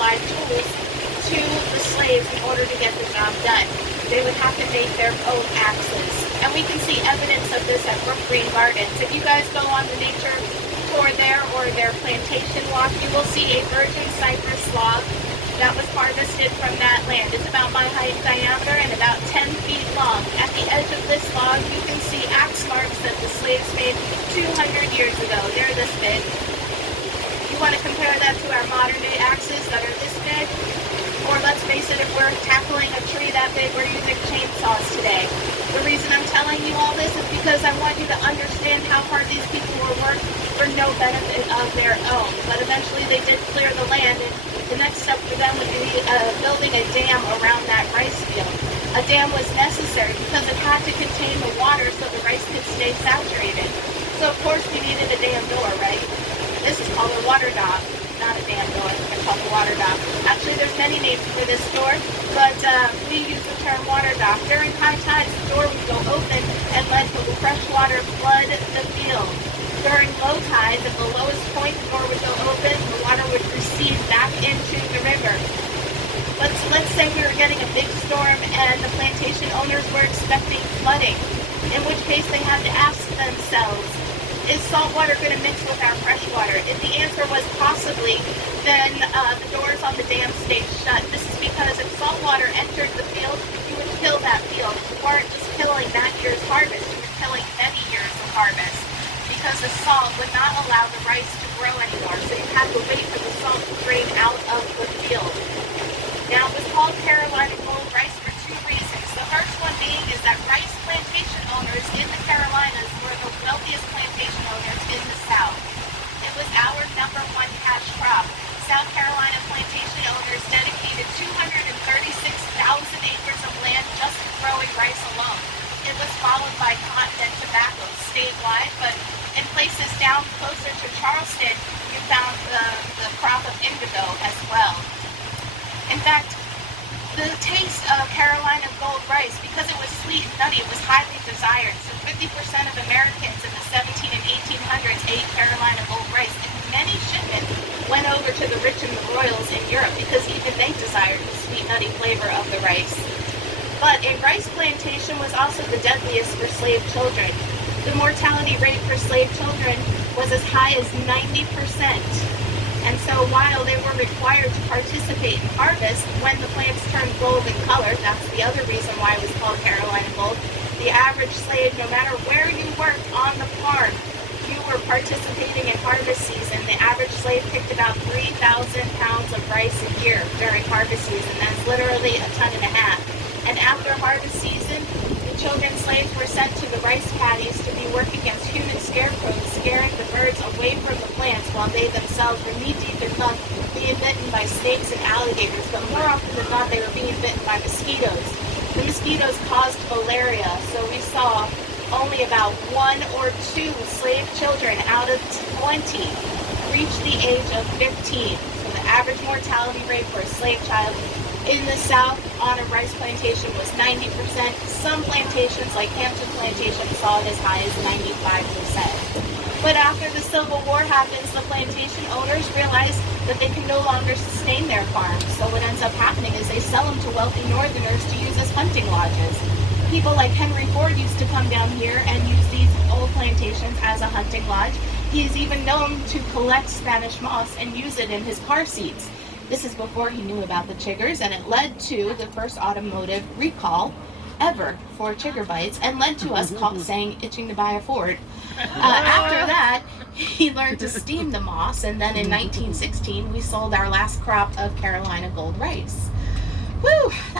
supplied tools to the slaves in order to get the job done. They would have to make their own axes. And we can see evidence of this at Brook Green Gardens. If you guys go on the nature tour there or their plantation walk, you will see a virgin cypress log that was harvested from that land. It's about my height diameter and about 10 feet long. At the edge of this log, you can see axe marks that the slaves made 200 years ago. They're this big. You want to compare that to our modern day axes that are this big? Or let's face it, if we're tackling a tree that big, we're using chainsaws today. The reason I'm telling you all this is because I want you to understand how hard these people were working for no benefit of their own. But eventually they did clear the land, and the next step for them would be building a dam around that rice field. A dam was necessary because it had to contain the water so the rice could stay saturated. So of course we needed a dam door, right? This is called a water dock. Not a dam door, it's called a water dock. Actually, there's many names for this door, but we use the term water dock. During high tides, the door would go open and let the fresh water flood the field. During low tides, at the lowest point, the door would go open, the water would recede back into the river. Let's say we were getting a big storm and the plantation owners were expecting flooding, in which case they had to ask themselves, is salt water going to mix with our fresh water? If the answer was possibly, then the doors on the dam stayed shut. This is because if salt water entered the field, you would kill that field. You weren't just killing that year's harvest, you were killing many years of harvest, because the salt would not allow the rice to grow anymore. So you had to wait for the salt to drain out of the field. Now, it was called Carolina gold rice for two reasons. The first one being is that rice plantation owners in the Carolinas were the wealthiest plantation owners in the South. It was our #1 cash crop. South Carolina plantation owners dedicated 236,000 acres of land just to growing rice alone. It was followed by cotton and tobacco statewide, but in places down closer to Charleston, you found the crop of indigo as well. In fact, the taste of Carolina gold rice, because it was sweet and nutty, was highly desired. So 50% of Americans in the 17 and 1800s ate Carolina gold rice, and many shipments went over to the rich and the royals in Europe because even they desired the sweet, nutty flavor of the rice. But a rice plantation was also the deadliest for slave children. The mortality rate for slave children was as high as 90%. And so while they were required to participate in harvest, when the plants turned gold in color, that's the other reason why it was called Carolina gold, the average slave, no matter where you worked on the farm, you were participating in harvest season. The average slave picked about 3,000 pounds of rice a year during harvest season. That's literally a ton and a half. And after harvest season, the children slaves were sent to the rice paddies to be working as human scarecrows, scaring the birds away from the plants while they themselves were knee-deep in muck, being bitten by snakes and alligators. But more often than not, they were being bitten by mosquitoes. The mosquitoes caused malaria, so we saw only about 1 or 2 slave children out of 20 reach the age of 15. So the average mortality rate for a slave child in the South on a rice plantation was 90%. Some plantations, like Hampton Plantation, saw it as high as 95%. But after the Civil War happens, the plantation owners realize that they can no longer sustain their farms. So what ends up happening is they sell them to wealthy Northerners to use as hunting lodges. People like Henry Ford used to come down here and use these old plantations as a hunting lodge. He is even known to collect Spanish moss and use it in his car seats. This is before he knew about the chiggers, and it led to the first automotive recall ever for chigger bites, and led to us saying itching to buy a Ford. After that, he learned to steam the moss, and then in 1916 we sold our last crop of Carolina gold rice. Woo!